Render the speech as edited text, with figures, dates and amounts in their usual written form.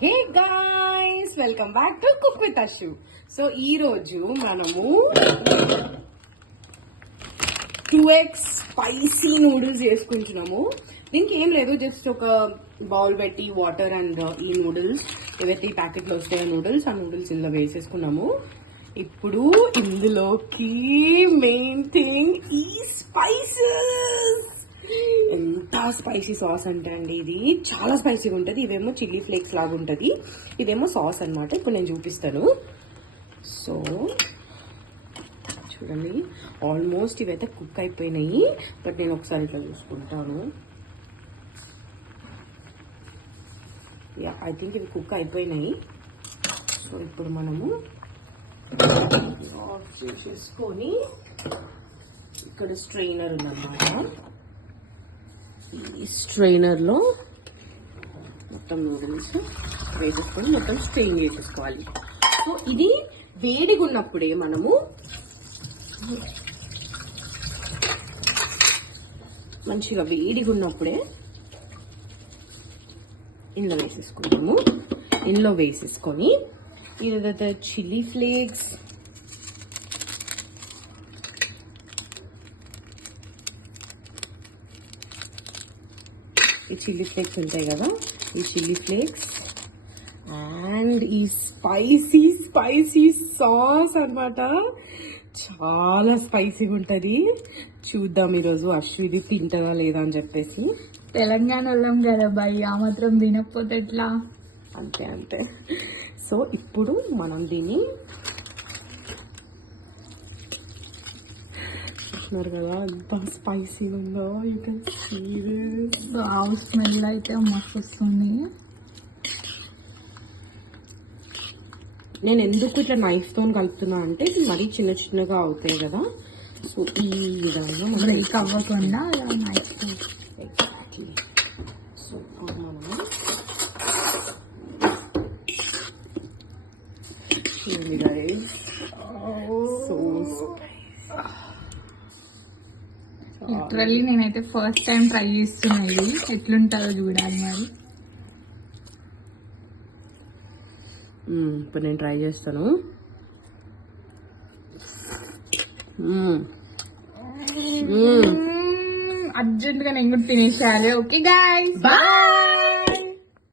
Hey guys, welcome back to cook with Ashu. So ఈ రోజు మనము 2x స్పైసీ నూడిల్స్ చేసుకుంటున్నాము. దీనికి ఏం లేదు, జస్ట్ ఒక బౌల్ పెట్టి వాటర్ అండ్ ఈ నూడిల్స్ ఏవైతే ఈ ప్యాకెట్లో వస్తాయో నూడిల్స్, ఆ నూడిల్స్ ఇందులో వేసేసుకున్నాము. ఇప్పుడు ఇందులోకి మెయిన్ థింగ్ ఈ స్పైసెస్. ఎంత స్పైసీ సాస్ అంటే అండి, ఇది చాలా స్పైసీగా ఉంటుంది. ఇవేమో చిల్లీ ఫ్లేక్స్ లాగా ఉంటుంది, ఇదేమో సాస్ అనమాట. ఇప్పుడు నేను చూపిస్తాను. సో చూడండి, ఆల్మోస్ట్ ఇవైతే కుక్ అయిపోయినాయి. బట్ నేను ఒకసారి ఇట్లా చూసుకుంటాను. యా, ఐ థింక్ ఇవి కుక్ అయిపోయినాయి. సో ఇప్పుడు మనము ఆఫ్ చేసేసుకొని, ఇక్కడ స్ట్రెయినర్ ఉందన్నమాట. ఈ స్ట్రెయినర్లో మొత్తం నూడిల్స్ వేసేసుకొని మొత్తం స్ట్రెయిన్ చేసేసుకోవాలి. సో ఇది వేడిగా ఉన్నప్పుడే మనము మంచిగా వేడిగా ఉన్నప్పుడే ఇందులో వేసేసుకుంటాము. ఇందులో వేసేసుకొని ఏదైతే చిల్లీ ఫ్లేక్స్, ఈ చిల్లీ ఫ్లేక్స్ ఉంటాయి కదా, ఈ చిల్లీ ఫ్లేక్స్ అండ్ ఈ స్పైసీ స్పైసీ సాస్ అన్నమాట. చాలా స్పైసీగా ఉంటుంది. చూద్దాం ఈరోజు అశ్వ ఇది తింటదా లేదా అని చెప్పేసి. తెలంగాణ వాళ్ళం కదా బాయ్, ఆ మాత్రం తినకపోతే ఎట్లా? అంతే అంతే. సో ఇప్పుడు మనం దీన్ని చూస్తున్నారు కదా ఎంత స్పైసీగా ఉందో. You can see this. ఆవు స్మెల్ అయితే మస్తు వస్తుంది. నేను ఎందుకు ఇట్లా నైఫ్ తో కలుపుతున్నా అంటే ఇది మరీ చిన్న చిన్నగా అవుతాయి కదా. సో ఈ విధంగా బ్రేక్ అవ్వకుండా నైఫ్. ఎగ్జాక్ట్లీ. సో ఇప్పుడు మనము చూడండి గైస్, సో లిటరల్లీ నేనైతే ఫస్ట్ టైం ట్రై చేస్తున్నా. ఇది ఎట్లుంటుందో చూడాలి మరి. ఇప్పుడు నేను ట్రై చేస్తాను. అర్జెంట్ గా నేను కూడా తినేసేయాలి. Okay guys, bye.